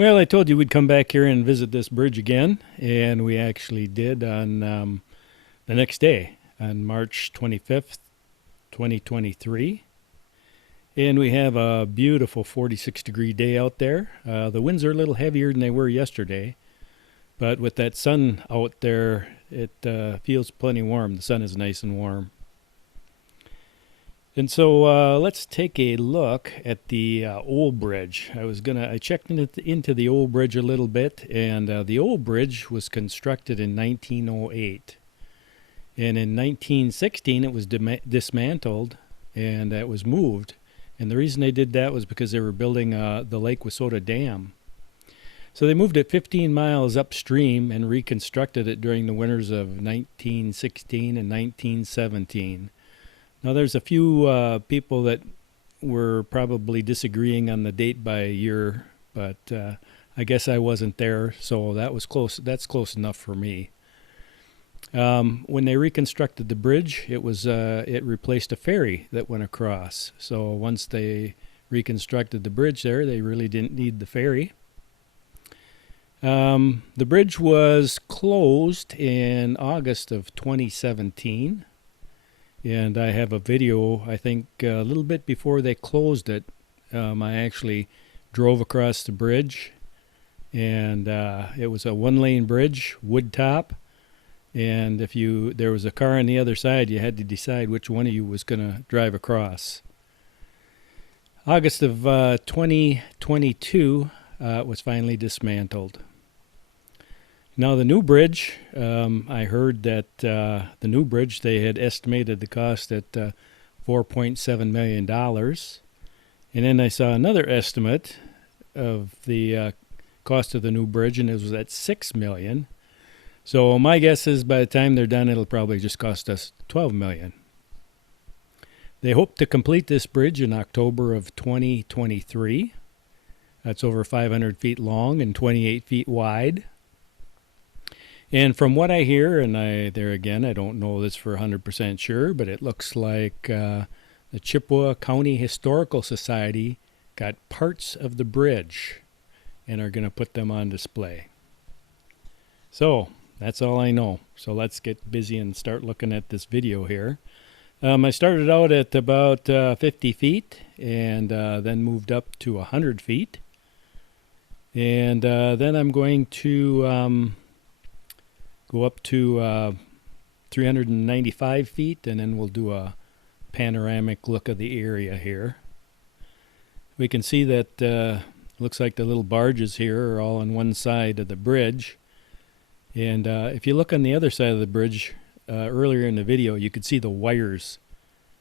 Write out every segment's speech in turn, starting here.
Well, I told you we'd come back here and visit this bridge again, and we actually did on the next day, on March 25th, 2023. And we have a beautiful 46-degree day out there. The winds are a little heavier than they were yesterday, but with that sun out there, it feels plenty warm. The sun is nice and warm. And so let's take a look at the old bridge. I checked into the old bridge a little bit, and the old bridge was constructed in 1908. And in 1916, it was dismantled and it was moved. And the reason they did that was because they were building the Lake Wissota Dam. So they moved it 15 miles upstream and reconstructed it during the winters of 1916 and 1917. Now, there's a few people that were probably disagreeing on the date by year, but I guess I wasn't there, so that was close. That's close enough for me. When they reconstructed the bridge, it replaced a ferry that went across. So once they reconstructed the bridge there, they really didn't need the ferry. The bridge was closed in August of 2017. And I have a video, I think a little bit before they closed it. I actually drove across the bridge, and it was a one-lane bridge, wood top. And if there was a car on the other side, you had to decide which one of you was going to drive across. August of 2022, it was finally dismantled. Now, the new bridge, I heard that the new bridge, they had estimated the cost at $4.7 million. And then I saw another estimate of the cost of the new bridge, and it was at $6 million. So my guess is by the time they're done, it'll probably just cost us $12 million. They hope to complete this bridge in October of 2023. That's over 500 feet long and 28 feet wide. And from what I hear, and I don't know this for 100% sure, but it looks like the Chippewa County Historical Society got parts of the bridge and are going to put them on display. So that's all I know. So let's get busy and start looking at this video here. I started out at about 50 feet and then moved up to 100 feet. And then I'm going to go up to 395 feet, and then we'll do a panoramic look of the area here. We can see that looks like the little barges here are all on one side of the bridge. And if you look on the other side of the bridge, earlier in the video, you could see the wires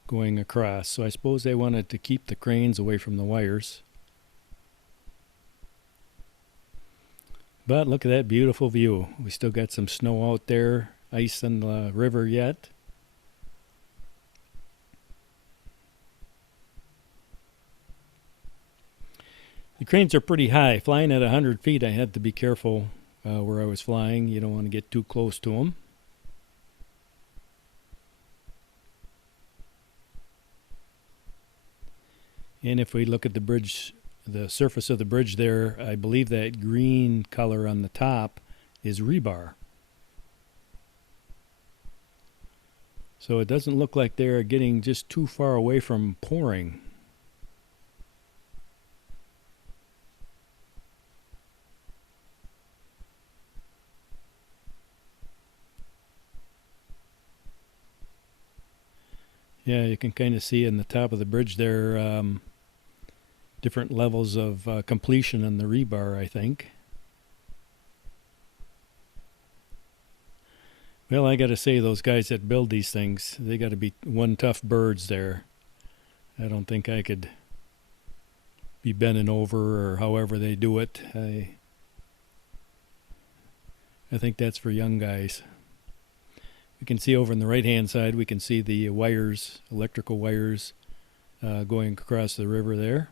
going across. So I suppose they wanted to keep the cranes away from the wires. But look at that beautiful view. We still got some snow out there, ice in the river yet. The cranes are pretty high. Flying at 100 feet, I had to be careful where I was flying. You don't want to get too close to them. And if we look at the bridge, the surface of the bridge there, I believe that green color on the top is rebar. So it doesn't look like they're getting just too far away from pouring. Yeah, you can kind of see in the top of the bridge there different levels of completion in the rebar, I think. Well, I got to say, those guys that build these things, they got to be one tough birds there. I don't think I could be bending over or however they do it. I think that's for young guys. We can see over on the right-hand side, we can see the wires, electrical wires, going across the river there.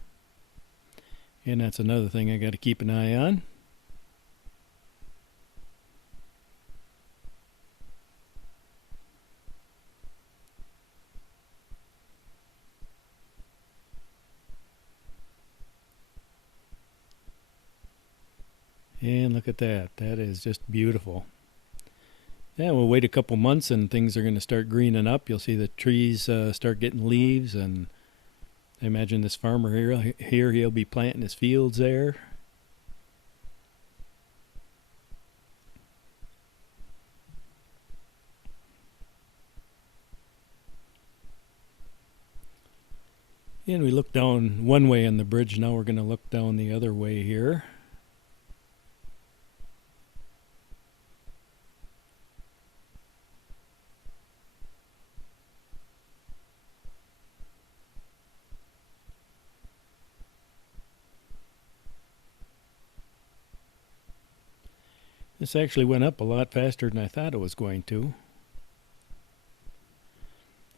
And that's another thing I got to keep an eye on. Look at that. That is just beautiful. Yeah, we'll wait a couple months and things are going to start greening up. You'll see the trees start getting leaves, and I imagine this farmer here he'll be planting his fields there. And we look down one way on the bridge. Now we're going to look down the other way here. This actually went up a lot faster than I thought it was going to.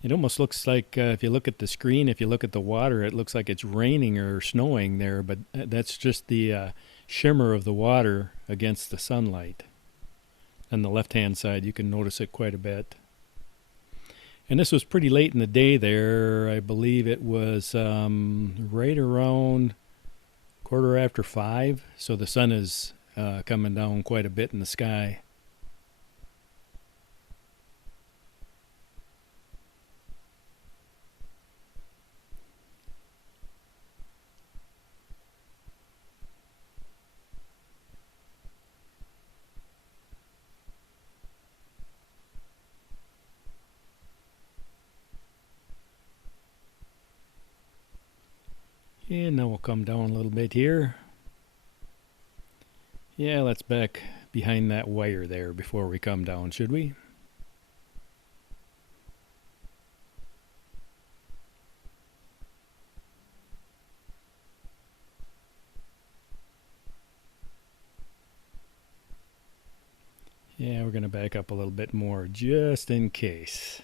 It almost looks like, if you look at the screen, if you look at the water, it looks like it's raining or snowing there, but that's just the shimmer of the water against the sunlight. On the left-hand side, you can notice it quite a bit. And this was pretty late in the day there. I believe it was right around 5:15, so the sun is coming down quite a bit in the sky. And now we'll come down a little bit here. Yeah, let's back behind that wire there before we come down, should we? Yeah, we're going to back up a little bit more just in case.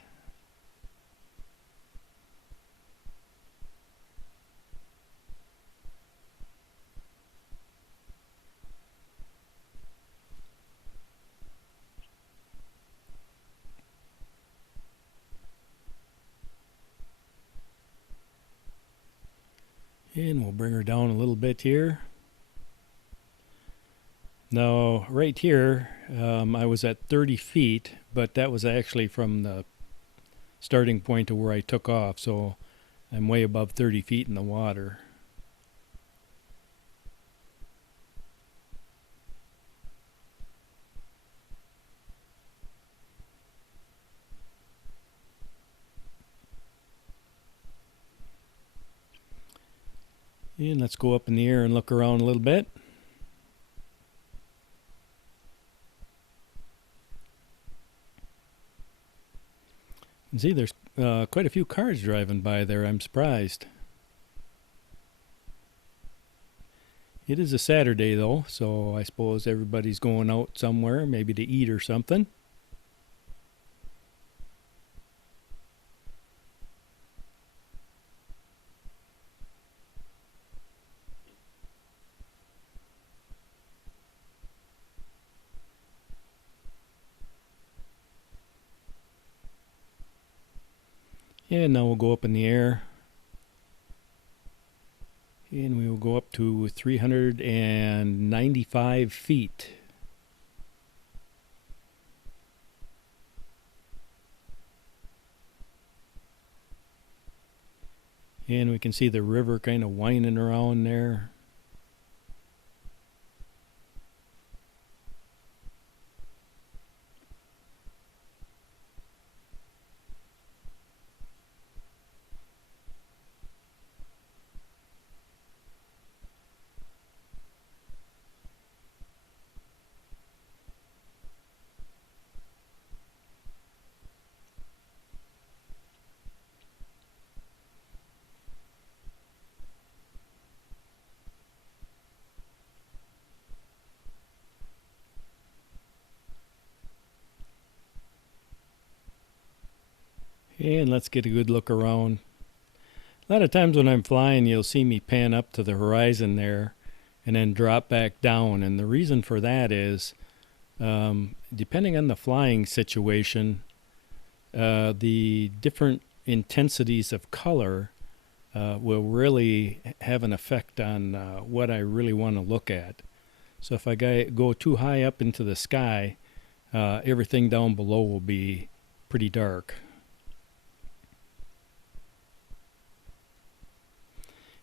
And we'll bring her down a little bit here. Now, right here, I was at 30 feet, but that was actually from the starting point to where I took off, so I'm way above 30 feet in the water. And let's go up in the air and look around a little bit. You can see there's quite a few cars driving by there. I'm surprised. It is a Saturday though, so I suppose everybody's going out somewhere, maybe to eat or something. And now we'll go up in the air. And we will go up to 395 feet. And we can see the river kind of winding around there. And let's get a good look around. A lot of times when I'm flying, you'll see me pan up to the horizon there and then drop back down. And the reason for that is, depending on the flying situation, the different intensities of color will really have an effect on what I really want to look at. So if I go too high up into the sky, everything down below will be pretty dark.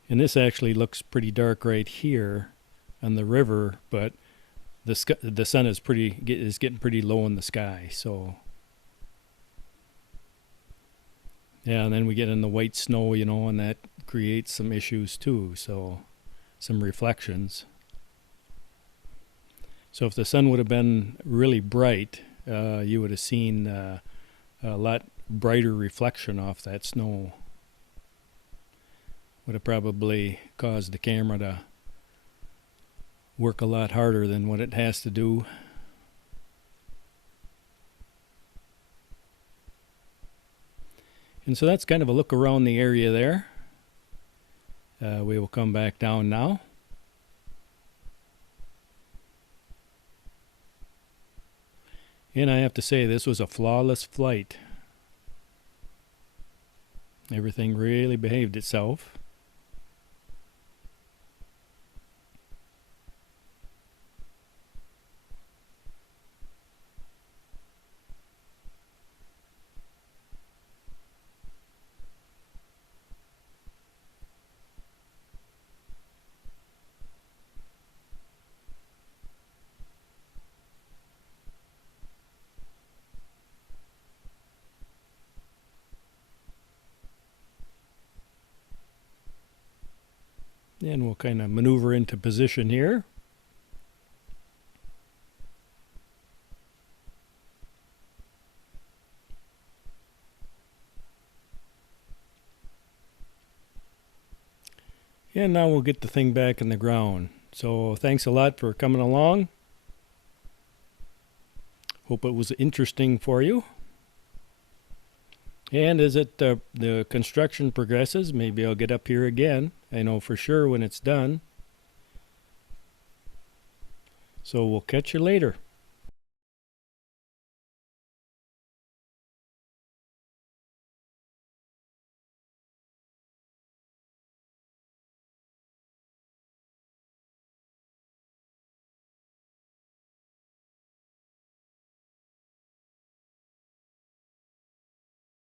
And this actually looks pretty dark right here on the river, but the sun is getting pretty low in the sky. So yeah, and then we get in the white snow, and that creates some issues too. So some reflections. So if the sun would have been really bright, you would have seen a lot brighter reflection off that snow. Would have probably caused the camera to work a lot harder than what it has to do. And so that's kind of a look around the area there. We will come back down now. And I have to say, this was a flawless flight. Everything really behaved itself. And we'll kind of maneuver into position here. And now we'll get the thing back in the ground. So thanks a lot for coming along. Hope it was interesting for you. And as the construction progresses, maybe I'll get up here again. I know for sure when it's done. So we'll catch you later.